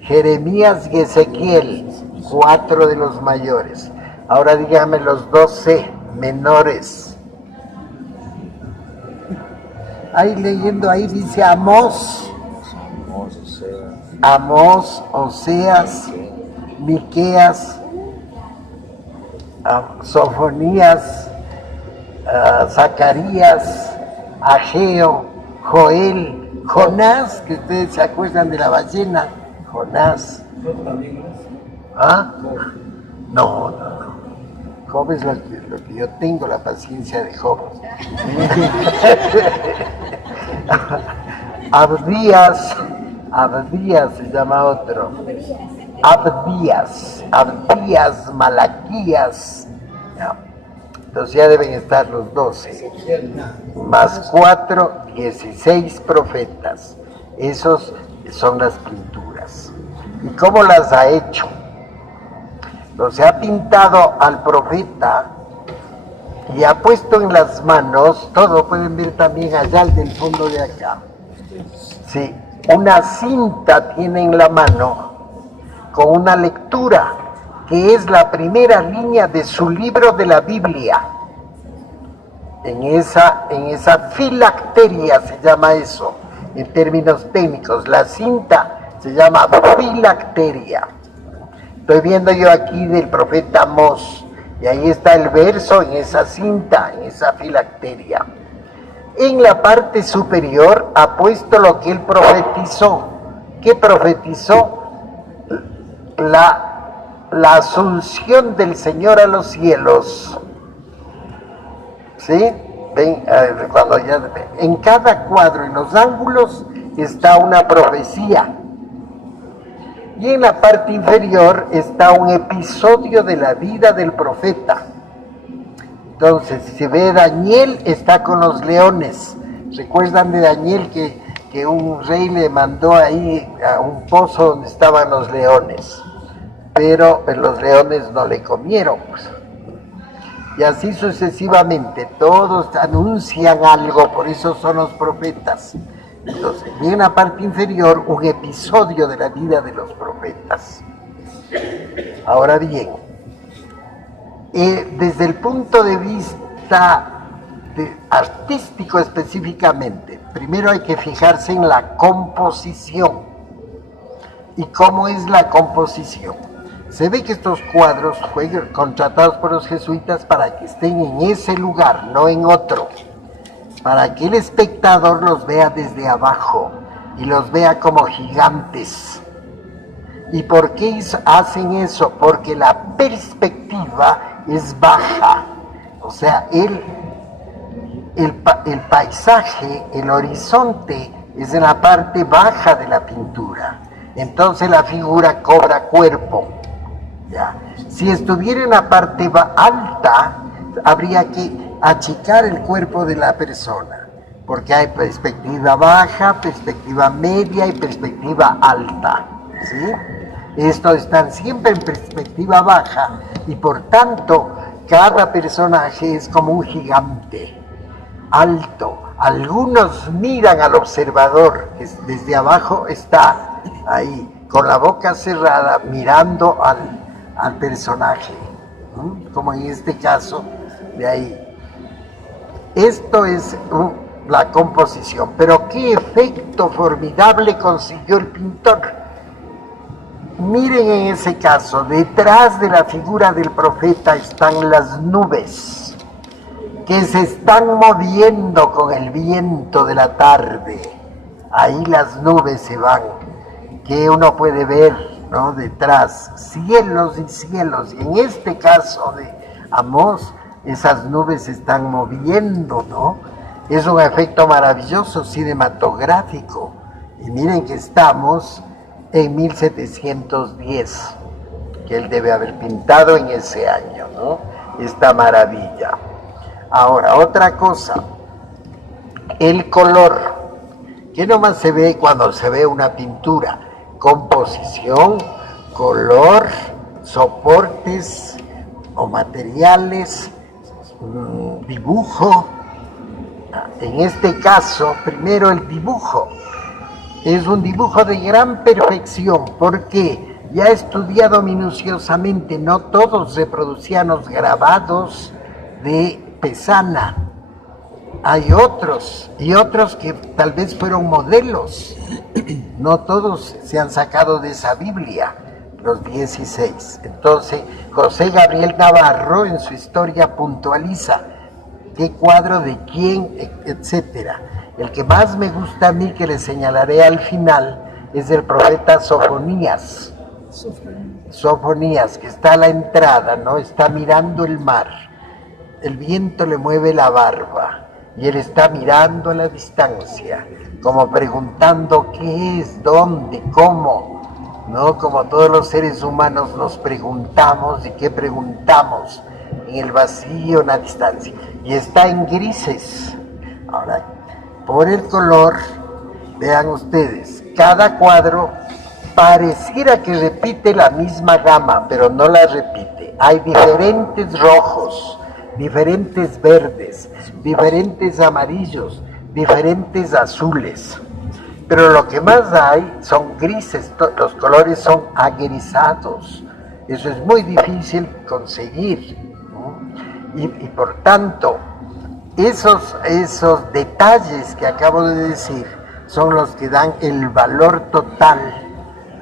Jeremías y Ezequiel, 4 de los mayores. Ahora díganme los 12 menores. Ahí leyendo, ahí dice Amós, Oseas, Miqueas, Sofonías, Zacarías, Ageo, Joel, Jonás, que ustedes se acuerdan de la ballena, Jonás. ¿Ah? No. Job es lo que yo tengo, la paciencia de Job. Abdías se llama otro. Abdías, Malaquías. Ya. Entonces ya deben estar los 12. Más 4, 16 profetas. Esos son las pinturas. ¿Y cómo las ha hecho? Se ha pintado al profeta y ha puesto en las manos, todo pueden ver también allá del fondo de acá. Sí, una cinta tiene en la mano con una lectura que es la primera línea de su libro de la Biblia. En esa filacteria se llama eso, en términos técnicos. La cinta se llama filacteria. Estoy viendo yo aquí del profeta Amós, y ahí está el verso en esa cinta, en esa filacteria. En la parte superior ha puesto lo que él profetizó. ¿Qué profetizó? La asunción del Señor a los cielos. ¿Sí? Ven, en cada cuadro, en los ángulos, está una profecía. Y en la parte inferior está un episodio de la vida del profeta. Entonces, si se ve Daniel, está con los leones. ¿Recuerdan de Daniel que un rey le mandó ahí a un pozo donde estaban los leones? Pero los leones no le comieron, pues. Y así sucesivamente, todos anuncian algo, por eso son los profetas. Entonces, y en la parte inferior, un episodio de la vida de los profetas. Ahora bien, desde el punto de vista artístico específicamente, primero hay que fijarse en la composición. ¿Y cómo es la composición? Se ve que estos cuadros fueron contratados por los jesuitas para que estén en ese lugar, no en otro, para que el espectador los vea desde abajo y los vea como gigantes. ¿Y por qué hacen eso? Porque la perspectiva es baja, o sea, el paisaje, el horizonte es en la parte baja de la pintura, entonces la figura cobra cuerpo. Ya. Si estuviera en la parte alta, habría que achicar el cuerpo de la persona, porque hay perspectiva baja, perspectiva media y perspectiva alta, ¿sí? Estos están siempre en perspectiva baja y por tanto Cada personaje es como un gigante, alto. Algunos miran al observador, que desde abajo está ahí, con la boca cerrada, mirando al personaje, ¿no? Como en este caso de ahí. Esto es la composición, pero qué efecto formidable consiguió el pintor. Miren en ese caso, detrás de la figura del profeta están las nubes, que se están moviendo con el viento de la tarde. Ahí las nubes se van, que uno puede ver, ¿no? Detrás, cielos y cielos. Y en este caso de Amós, esas nubes se están moviendo, ¿no? Es un efecto maravilloso, cinematográfico. Y miren que estamos en 1710, que él debe haber pintado en ese año, ¿no? Esta maravilla. Ahora, otra cosa, el color, que nomás se ve cuando se ve una pintura: composición, color, soportes o materiales, dibujo. En este caso, primero el dibujo. Es un dibujo de gran perfección, porque ya he estudiado minuciosamente, no todos reproducían los grabados de Pesana. Hay otros, y otros que tal vez fueron modelos. No todos se han sacado de esa Biblia, los 16. Entonces, José Gabriel Navarro en su historia puntualiza qué cuadro de quién, etcétera. El que más me gusta a mí, que le señalaré al final, es el profeta Sofonías. Sofonías, que está a la entrada, ¿no? Está mirando el mar. El viento le mueve la barba y él está mirando a la distancia, como preguntando qué es, dónde, cómo, ¿no? Como todos los seres humanos nos preguntamos y qué preguntamos en el vacío, en la distancia. Y está en grises. Ahora, por el color, vean ustedes, cada cuadro pareciera que repite la misma gama, pero no la repite. Hay diferentes rojos, diferentes verdes, diferentes amarillos, diferentes azules. Pero lo que más hay son grises, los colores son agrisados. Eso es muy difícil conseguir, ¿no? Y por tanto, esos detalles que acabo de decir son los que dan el valor total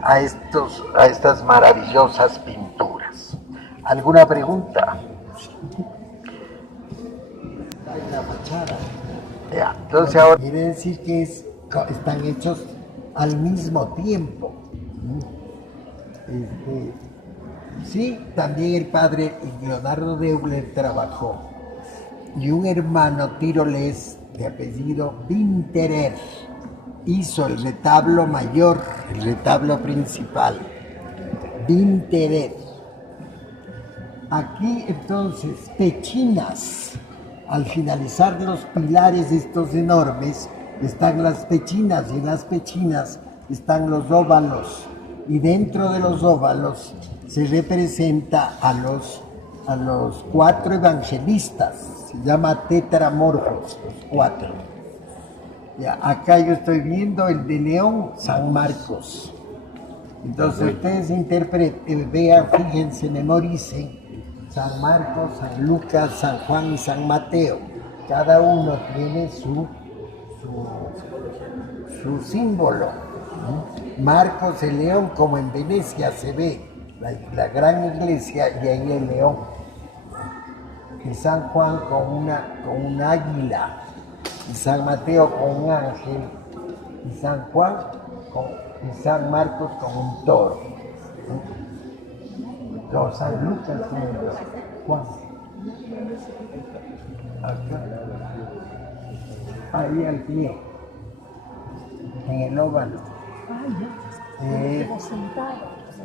a estas maravillosas pinturas. ¿Alguna pregunta? La fachada. Ya, entonces ahora quiere decir que están hechos al mismo tiempo. Sí, también el padre Leonardo de Euler trabajó, y un hermano tirolés de apellido Winterer hizo el retablo mayor, el retablo principal. Winterer. Aquí entonces pechinas. Al finalizar los pilares estos enormes, están las pechinas, y en las pechinas están los óvalos, y dentro de los óvalos se representa a los 4 evangelistas, se llama tetramorfos, los 4. Ya, acá yo estoy viendo el de León, San Marcos. Entonces ustedes interpreten, vean, fíjense, memoricen San Marcos, San Lucas, San Juan y San Mateo. Cada uno tiene su símbolo, ¿no? Marcos el león, como en Venecia se ve la gran iglesia, y ahí el león. Y San Juan con un águila, y San Mateo con un ángel, y San San Marcos con un toro. No, San Lucas con Juan. Acá. Ahí al pie, en el óvalo.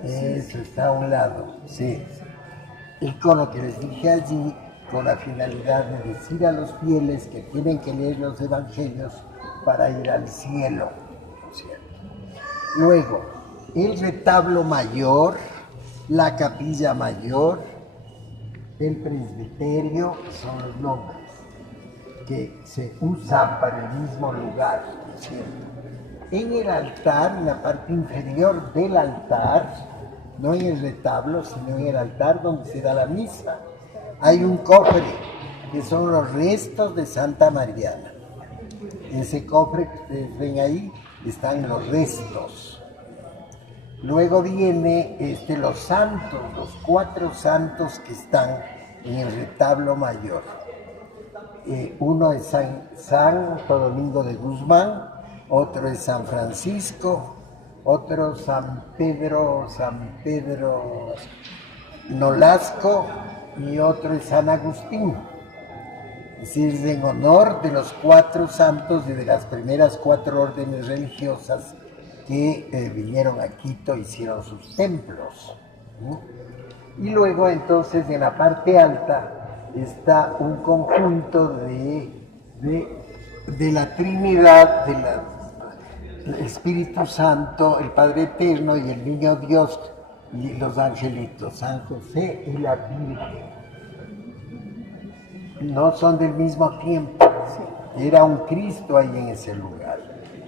Eso está a un lado, sí. Y con lo que les dije allí, con la finalidad de decir a los fieles que tienen que leer los evangelios para ir al cielo, ¿cierto? Luego, el retablo mayor, la capilla mayor, El presbiterio son los nombres que se usan para el mismo lugar, ¿cierto? En el altar, en la parte inferior del altar, no en el retablo, sino en el altar donde se da la misa, hay un cofre, que son los restos de Santa Mariana. Ese cofre que ustedes ven ahí, están los restos. Luego viene los santos, los 4 santos que están en el retablo mayor. Uno es Santo Domingo de Guzmán, otro es San Francisco, otro San Pedro Nolasco y otro es San Agustín. Es decir, en honor de los 4 santos de las primeras 4 órdenes religiosas que vinieron a Quito, hicieron sus templos. Y luego entonces en la parte alta está un conjunto de la Trinidad, del Espíritu Santo, el Padre Eterno y el Niño Dios y los angelitos, San José y la Virgen. No son del mismo tiempo, era un Cristo ahí en ese lugar.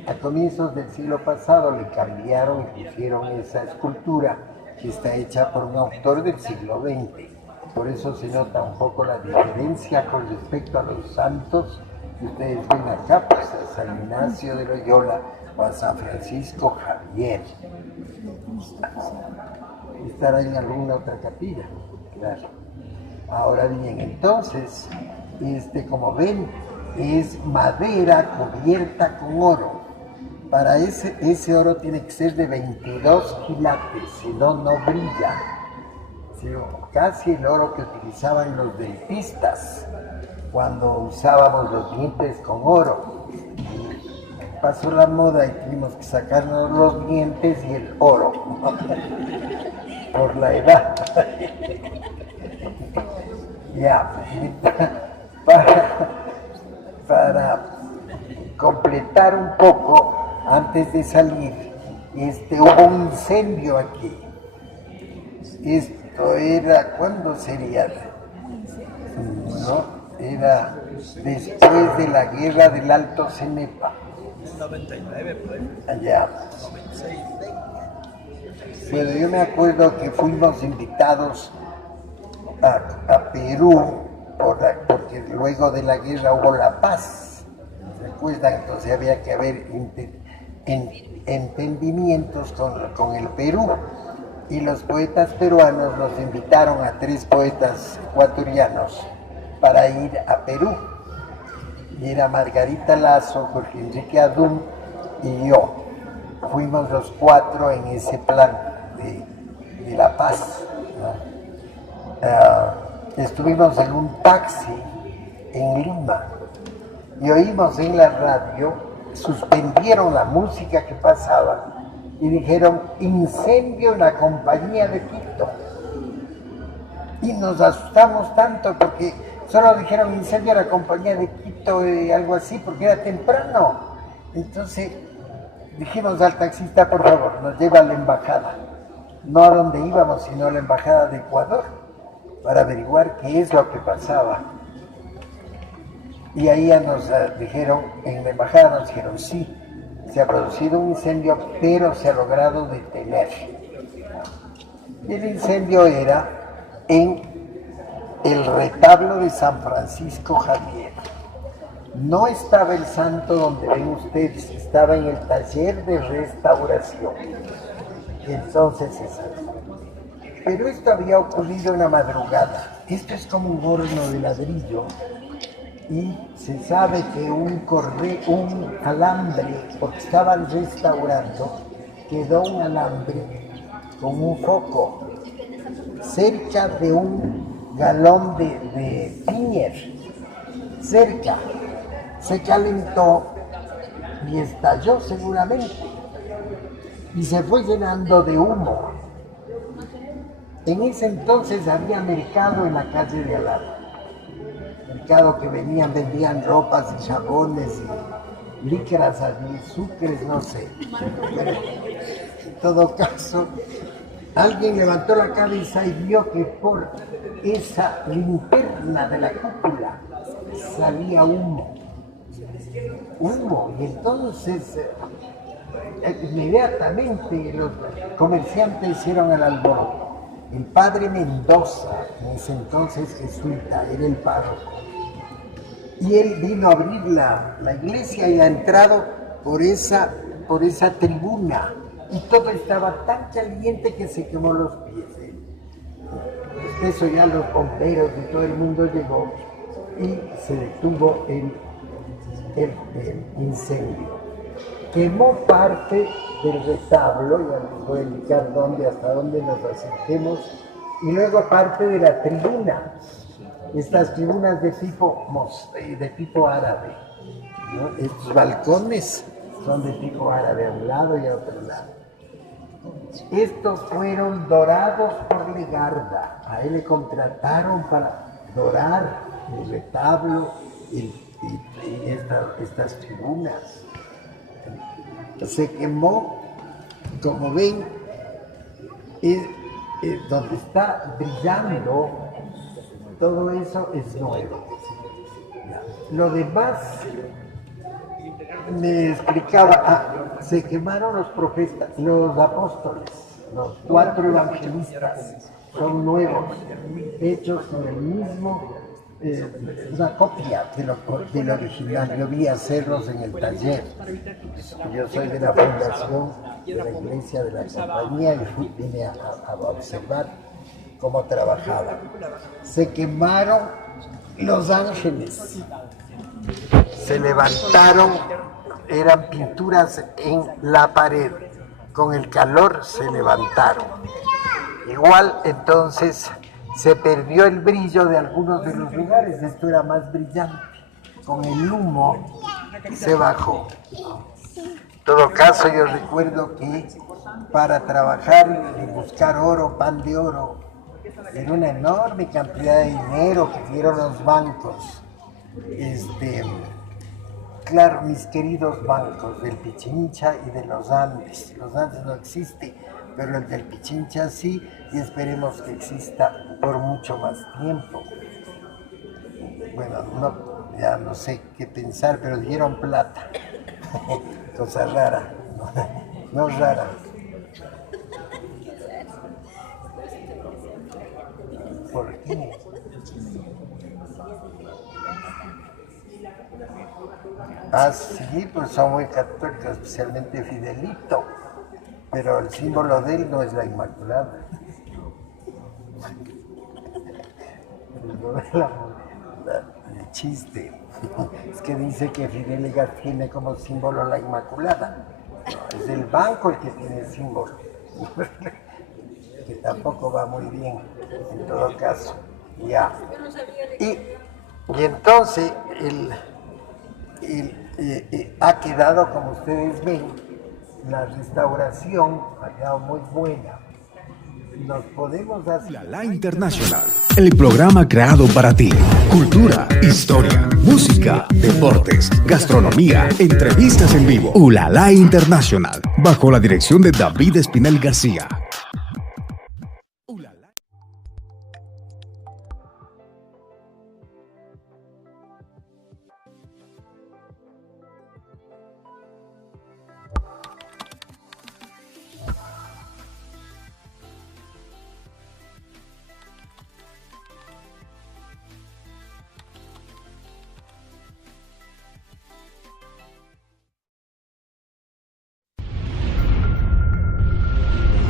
A comienzos del siglo pasado le cambiaron y pusieron esa escultura que está hecha por un autor del siglo XX. Por eso se nota un poco la diferencia con respecto a los santos que ustedes ven acá, pues a San Ignacio de Loyola o a San Francisco Javier. Estará en alguna otra capilla, claro. Ahora bien, entonces, como ven, es madera cubierta con oro. Para ese oro tiene que ser de 22 quilates, si no, no brilla. Casi el oro que utilizaban los dentistas cuando usábamos los dientes con oro. Pasó la moda y tuvimos que sacarnos los dientes y el oro por la edad. Ya, para completar un poco, antes de salir, hubo un incendio aquí. Esto era, ¿cuándo sería? No, era después de la guerra del Alto Cenepa. 99, por ahí. Allá. 96. Pero yo me acuerdo que fuimos invitados a Perú, porque luego de la guerra hubo la paz. ¿Se acuerdan? Entonces había que haber entendimientos con el Perú. Y los poetas peruanos nos invitaron a 3 poetas ecuatorianos para ir a Perú. Y era Margarita Lazo, Jorge Enrique Adún y yo. Fuimos los 4 en ese plan de la paz, ¿no? Estuvimos en un taxi en Lima y oímos en la radio, suspendieron la música que pasaba y dijeron incendio en la Compañía de Quito. Y nos asustamos tanto porque solo dijeron incendio en la Compañía de Quito y algo así porque era temprano. Entonces dijimos al taxista, por favor, nos lleva a la embajada, no a donde íbamos, sino a la embajada de Ecuador, para averiguar qué es lo que pasaba. Y ahí ya nos dijeron, en la embajada nos dijeron, sí, se ha producido un incendio, pero se ha logrado detener. Y el incendio era en el retablo de San Francisco Javier. No estaba el santo donde ven ustedes, estaba en el taller de restauración. Entonces pero esto había ocurrido en la madrugada. Esto es como un horno de ladrillo y se sabe que un alambre, porque estaban restaurando, quedó un alambre con un foco cerca de un galón de piñer, cerca. Se calentó y estalló seguramente y se fue llenando de humo. En ese entonces había mercado en la calle de al lado, mercado que vendían ropas y jabones y licras allí, sucres, no sé. Pero en todo caso, alguien levantó la cabeza y vio que por esa linterna de la cúpula salía humo. Y entonces inmediatamente los comerciantes hicieron el alboroto. El padre Mendoza, en ese entonces jesuita, era el párroco. Y él vino a abrir la iglesia y ha entrado por esa tribuna. Y todo estaba tan caliente que se quemó los pies. Eso ya los bomberos de todo el mundo llegó y se detuvo el incendio. Quemó parte del retablo, ya les voy a indicar hasta dónde nos acerquemos, y luego parte de la tribuna, estas tribunas de tipo árabe, ¿no? Estos balcones son de tipo árabe a un lado y a otro lado. Estos fueron dorados por Legarda, a él le contrataron para dorar el retablo y estas tribunas. Se quemó, como ven, donde está brillando, todo eso es nuevo. Lo demás, me explicaba, se quemaron los profetas, los apóstoles, los 4 evangelistas, son nuevos, hechos con el mismo, una copia del original. Yo vi hacerlos en el taller. Yo soy de la fundación de la iglesia de la compañía y vine a observar cómo trabajaban. Se quemaron los ángeles, se levantaron, eran pinturas en la pared, con el calor se levantaron. Igual entonces se perdió el brillo de algunos de los lugares, esto era más brillante, con el humo se bajó. En todo caso, yo recuerdo que para trabajar y buscar oro, pan de oro, era una enorme cantidad de dinero que dieron los bancos. Claro, mis queridos bancos del Pichincha y de los Andes. Los Andes no existe, pero el del Pichincha sí, y esperemos que exista por mucho más tiempo. Bueno, ya no sé qué pensar, pero dieron plata. Cosa rara, no rara. ¿Por qué? Ah, sí, pues son muy católicos, especialmente Fidelito, pero el símbolo de él no es la Inmaculada. El chiste es que dice que Fidelidad tiene como símbolo la Inmaculada. No, es el banco el que tiene el símbolo, que tampoco va muy bien en todo caso. Ya. Y entonces ha quedado, como ustedes ven, la restauración ha quedado muy buena. Nos podemos hacer... Ulala International, el programa creado para ti. Cultura, historia, música, deportes, gastronomía, entrevistas en vivo. Ulala International, bajo la dirección de David Espinel García.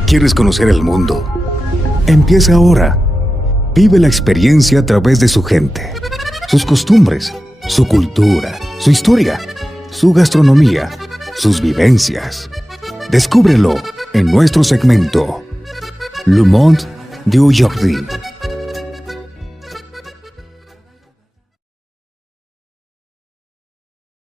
¿Quieres conocer el mundo? Empieza ahora. Vive la experiencia a través de su gente, sus costumbres, su cultura, su historia, su gastronomía, sus vivencias. Descúbrelo en nuestro segmento Le Monde d'Aujourd'hui.